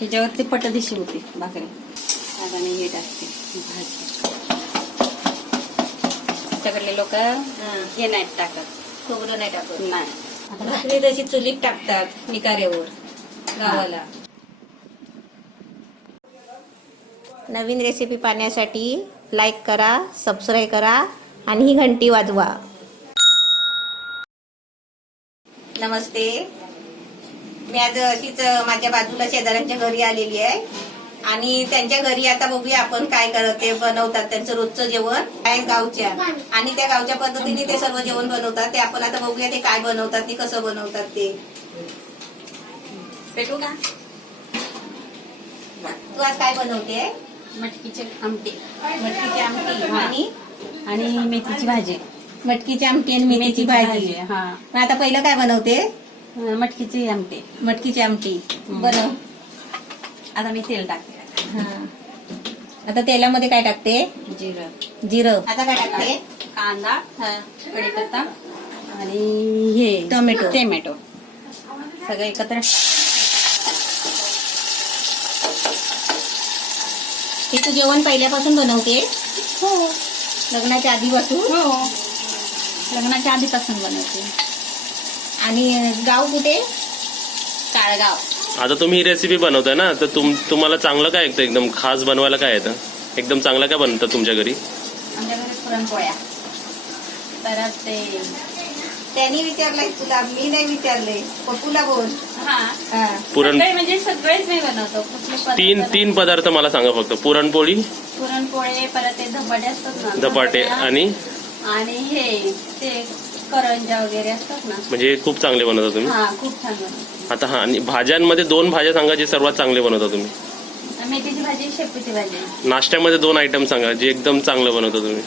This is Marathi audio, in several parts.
ह्याच्यावरती पटदिशी होती भाकरी. आता मी हे टाकते भाजी. आमच्याकडले लोक हे नाही टाकत, खोबरं नाही टाकत. नाही. भाकरी तशी चुलीत टाकतात निकाऱ्यावर गावाला. नवीन रेसिपी पाहण्यासाठी लाईक करा, सबस्क्राईब करा आणि ही घंटी वाजवा. नमस्ते. मी आज अशीच माझ्या बाजूला शेजाऱ्यांच्या घरी आलेली आहे आणि त्यांच्या घरी आता बघूया आपण काय करते बनवतात. त्यांचं रोजचं जेवण आहे गावच्या आणि त्या गावच्या पद्धतीने ते सर्व जेवण बनवतात. ते आपण आता बघूया ते काय बनवतात, ते कसं बनवतात ते. पेटू का? तू आज काय बनवते? मटकीची आमटी. मटकीची आमटी आणि मेथीची भाजी. मटकीची आमटी आणि मेथीची भाजी. हा. मग आता पहिलं काय बनवते? मटकीची आमटी. मटकीची आमटी बनव. आता मी तेल टाकते. हा. आता तेलामध्ये काय टाकते? जिरं. आता काय टाकते? कांदा, हा. कढीपत्ता आणि हे टोमॅटो. सगळं एकत्र. हे तू जेवण पहिल्यापासून बनवते? हो. लग्नाच्या आधीपासून? हो, लग्नाच्या आधीपासून बनवते. आणि गाव कुठे? काळगाव. आता तुम्ही ही रेसिपी बनवताय ना, तर तुम्हाला चांगलं काय येतं? एकदम खास बनवायला काय येतं? एकदम चांगलं काय बनतं तुमच्या घरी? आमच्या घरी पुरणपोळ्या. परत ते त्यांनी विचारलंय तुला, मी नाही विचारलंय. पप्पूला बोल. हा. पुरण सगळे म्हणजे सगळेच मी बनवतो. कुठले पदार्थ तीन पदार्थ मला सांगा फक्त. पुरणपोळी, पुरणपोळे, परत ते धपाटे असतात ना, धपाटे आणि हे ते करंजा वगैरे असतात ना. म्हणजे खूप चांगले बनवता तुम्ही. हा, खूप छान बनवतो. आता आणि भाज्यांमध्ये 2 भाज्या सांगा जे सर्वात चांगले बनवता तुम्ही. मेथीची भाजी, शेपूची भाजी. नाश्त्यामध्ये 2 आयटम सांगा जे एकदम चांगलं बनवता तुम्ही.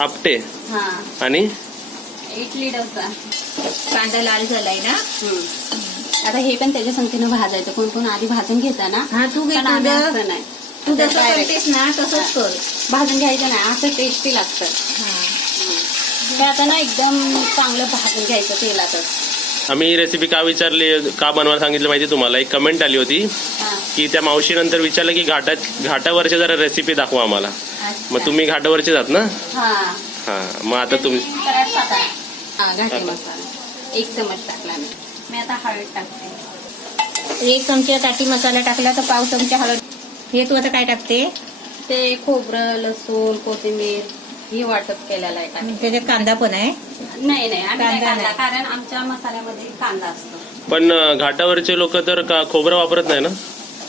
आपटे हा. आणि इडली, डोसा. कांदा लाल झालाय ना? आता हे पण त्याच्या संगतीनं भाजायचं. कोण कोण आधी भाजून घेता ना. हा, तू घे. पण आम्ही असं नाही. तू जसं direct करतेस ना तसंच कर. भाजून घ्यायचं नाही, असं टेस्टी लागतं. ते आता ना एकदम चांगलं भाजून घ्यायचं तेलातच. आम्ही ही रेसिपी का विचारली, का बनवायला सांगितलं माहिती तुम्हाला? एक कमेंट आली होती की त्या मावशीनंतर विचारलं की घाटावरची जरा रेसिपी दाखवा आम्हाला. मग तुम्ही घाटावरचे जात ना? हा. मग आता तुम्ही घाटी मसाला 1 चमच टाकला मी. आता हळद टाकते. 1 चमचा काठी मसाला टाकला तर पाव चमचा हळद. हे तू आता काय टाकते? ते खोबरं, लसूण, कोथिंबीर हे वाटप केलेलं आहे. त्याच्यात कांदा पण आहे? नाही, आम्ही नाही कांदा, कारण आमच्या मसाल्यामध्ये कांदा असतो. पण घाटावरचे लोक तर खोबरं वापरत नाही ना?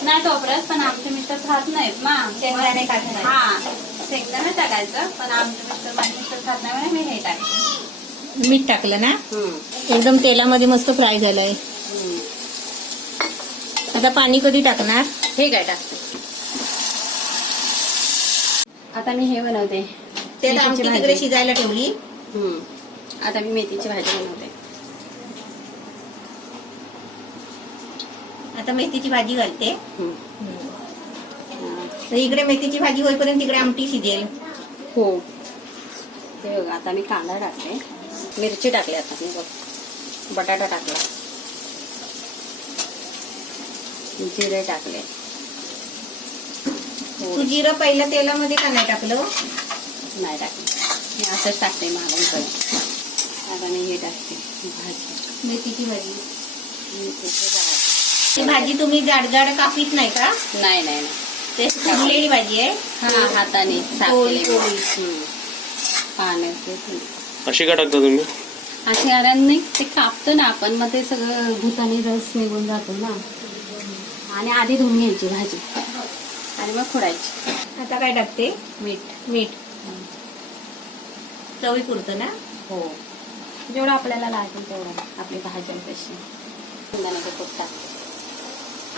नाही वापरत, पण आमचे मिस्टर खात नाहीत ना. शेंगदाणे टाकणार. हा, शेंगदाणे टाकायचं, पण आमचे मिस्टर, माझे मिस्टर खात नाही म्हणून मी हे टाकते. मीठ टाकलं ना? एकदम तेलामध्ये मस्त फ्राय झालंय. आता पाणी कधी टाकणार? हे काय टाकते. आता मी हे बनवते. ते आमची तिकडे शिजायला ठेवली. आता मी मेथीची भाजी बनवते. आता मेथीची भाजी घालते. तर इकडे मेथीची भाजी होईपर्यंत तिकडे आमटी शिजेल. हो. ते बघा, आता मी कांदा टाकते, मिरची टाकली, आता मी बघ बटाटा टाकला, जिरे टाकले. तू जिरं पहिलं तेलामध्ये का नाही टाकलं? नाही टाकलं, मी असंच टाकते मागून पण. आता मी हे टाकते भाजी, मेथीची भाजी. मेथीची ती भाजी तुम्ही जाड जाड कापीत नाही का? नाही. ते फुललेली भाजी आहे. हा, हाताने अशी का टाकता तुम्ही? असे कारण नाही, ते कापतो ना आपण, मग ते सगळं भूताने रस निघून जातो ना. आणि आधी धुवून घ्यायची भाजी आणि मग फोडायची. आता काय टाकते? मीठ चवी पुरतं ना? हो, जेवढं आपल्याला लागेल तेवढं. आपली भाजी कशी शेंगदाण्याचं कूट टाकते.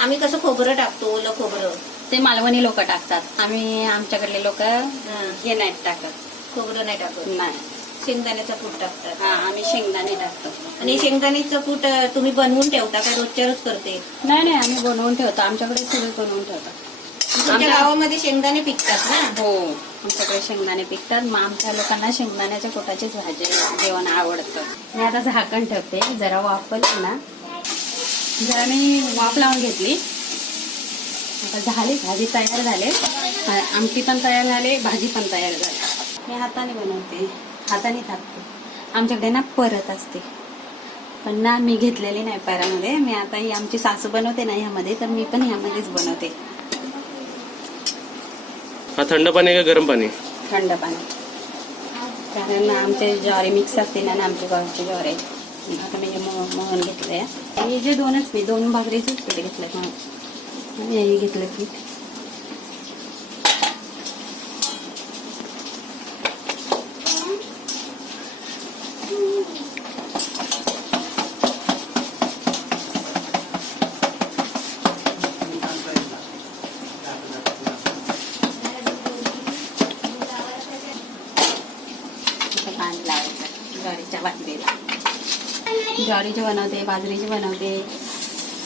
आम्ही कसं खोबरं टाकतो, ओलं खोबरं. ते मालवणी लोक टाकतात. आमच्याकडले लोक हे नाही टाकत, खोबरं नाही टाकत. नाही, शेंगदाण्याचं कूट टाकतात. हा, आम्ही शेंगदाणे टाकतो. आणि शेंगदाण्याचं कूट तुम्ही बनवून ठेवता का? रोजच्या रोज करते? नाही, आम्ही बनवून ठेवतो. आमच्याकडे सगळे बनवून ठेवतात. तुमच्या गावामध्ये शेंगदाणे पिकतात ना? हो, आमच्याकडे शेंगदाणे पिकतात. मग आमच्या लोकांना शेंगदाण्याच्या कोटाचीच भाजी जेवण आवडतं. मी आता झाकण ठेवते, जरा वाफलं ना जरा मी वाफ लावून घेतली. आता झाली भाजी तयार झाले, आमटी पण तयार झाली, भाजी पण तयार झाली. मी हाताने बनवते, हाताने थापते. आमच्याकडे ना परत असते, पण ना मी घेतलेली नाही पॅरामध्ये. मी आता ही आमची सासू बनवते ना ह्यामध्ये, तर मी पण ह्यामध्येच बनवते. हा थंड पाणी आहे का गरम पाणी? थंड पाणी, कारण आमचे ज्वारी मिक्स असते ना, आमच्या गावची ज्वारी. आता मी मोहन घेतलंय. हे जे मी दोन भाकरीचेच पीठ घेतलंय म्हणून हे घेतलं पीठ. ज्वारीच्या भाकरीला ज्वारीचे बनवते, बाजरीचे बनवते,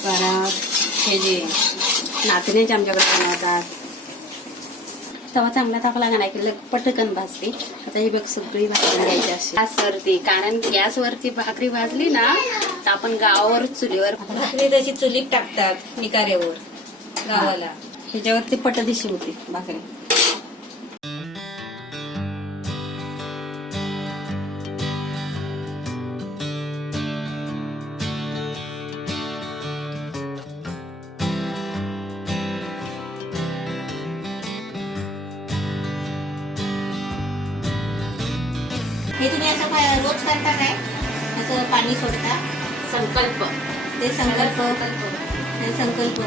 परत हे जे नाचण्याचे आमच्याकडे बनवतात. तवा चांगला टाकला का नाही पटकन भाजते. आता ही बघ सगळी भाकरी घ्यायची अशी गॅसवरती, कारण गॅसवरती भाकरी भाजली ना तर आपण गावावर चुलीवर भाकरी तशी चुलीत टाकतात निकाऱ्यावर गावाला. ह्याच्यावरती पटदिशी होती भाकरी. हे तुम्ही असं रोज करता काय? असं पाणी सोडता? संकल्प ते संकल्प.